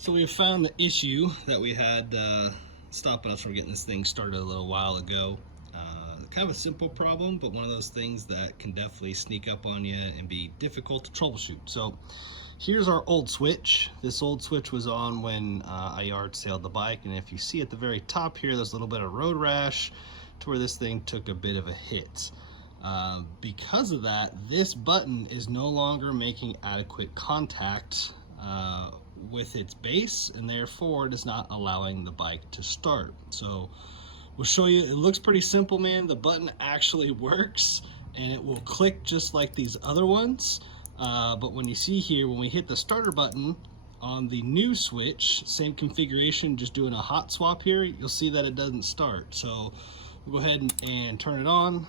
So we have found the issue that we had stopping us from getting this thing started a little while ago. Kind of a simple problem, but one of those things that can definitely sneak up on you and be difficult to troubleshoot. So here's our old switch. This old switch was on when I yard sailed the bike, and if you see at the very top here, there's a little bit of road rash to where this thing took a bit of a hit. Because of that, this button is no longer making adequate contact with its base, and therefore it is not allowing the bike to start. So we'll show you. It looks pretty simple, man. The button actually works and it will click just like these other ones, but when you see here, when we hit the starter button on the new switch, same configuration, just doing a hot swap here, you'll see that it doesn't start. So we'll go ahead and turn it on.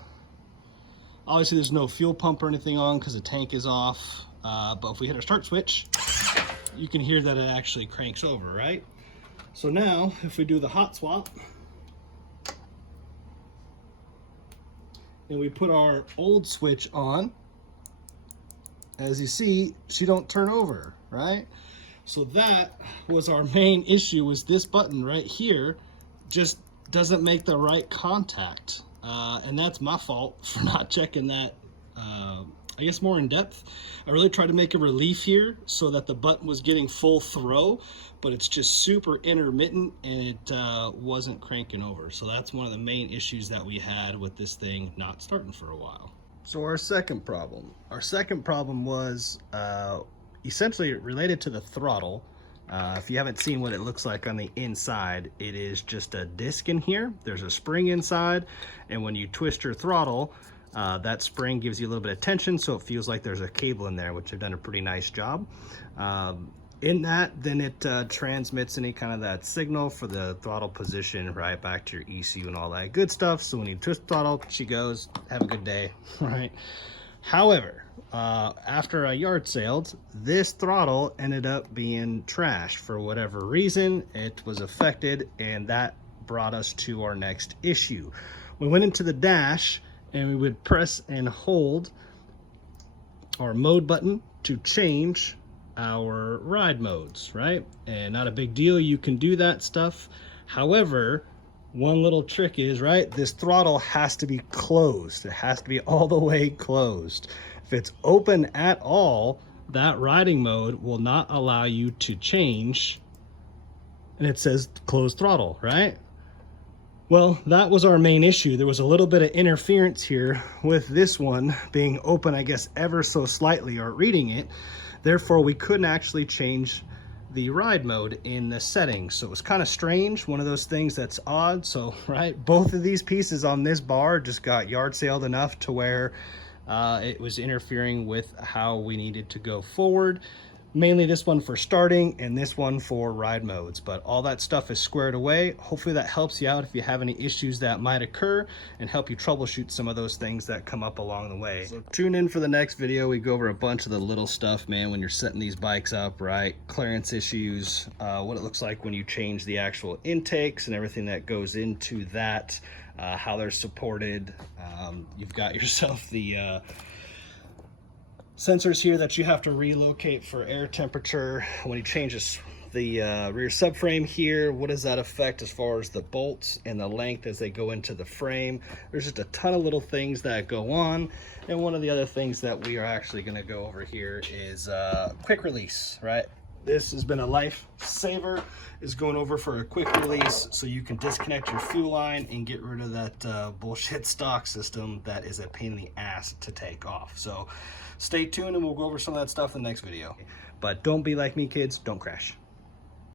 Obviously there's no fuel pump or anything on because the tank is off, but if we hit our start switch, you can hear that it actually cranks over, right? So now if we do the hot swap and we put our old switch on, as you see, she don't turn over, right? So that was our main issue, was this button right here just doesn't make the right contact. And that's my fault for not checking that, I guess, more in depth. I really tried to make a relief here so that the button was getting full throw, but it's just super intermittent and it wasn't cranking over. So that's one of the main issues that we had with this thing not starting for a while. So our second problem was essentially related to the throttle. If you haven't seen what it looks like on the inside, it is just a disc in here. There's a spring inside, and when you twist your throttle, that spring gives you a little bit of tension, so it feels like there's a cable in there, which I've done a pretty nice job. In that, then it transmits any kind of that signal for the throttle position right back to your ECU and all that good stuff. So when you twist the throttle, she goes, have a good day, right? However, after I yard sailed, this throttle ended up being trashed for whatever reason. It was affected, and that brought us to our next issue. We went into the dash and we would press and hold our mode button to change our ride modes, right? And not a big deal, you can do that stuff. However, one little trick is, right, this throttle has to be closed. It has to be all the way closed. If it's open at all, that riding mode will not allow you to change, and it says closed throttle, right? Well, that was our main issue. There was a little bit of interference here with this one being open, I guess, ever so slightly, or reading it. Therefore, we couldn't actually change the ride mode in the settings. So it was kind of strange, one of those things that's odd. So, right, both of these pieces on this bar just got yard sailed enough to where it was interfering with how we needed to go forward. Mainly this one for starting and this one for ride modes, but all that stuff is squared away. Hopefully that helps you out if you have any issues that might occur and help you troubleshoot some of those things that come up along the way. So tune in for the next video. We go over a bunch of the little stuff, man, when you're setting these bikes up, right? Clearance issues, what it looks like when you change the actual intakes and everything that goes into that, how they're supported. You've got yourself the sensors here that you have to relocate for air temperature. When you change the rear subframe here, what does that affect as far as the bolts and the length as they go into the frame? There's just a ton of little things that go on. And one of the other things that we are actually going to go over here is quick release, right? This has been a lifesaver, is going over for a quick release so you can disconnect your fuel line and get rid of that bullshit stock system that is a pain in the ass to take off. So stay tuned and we'll go over some of that stuff in the next video. But don't be like me, kids, don't crash.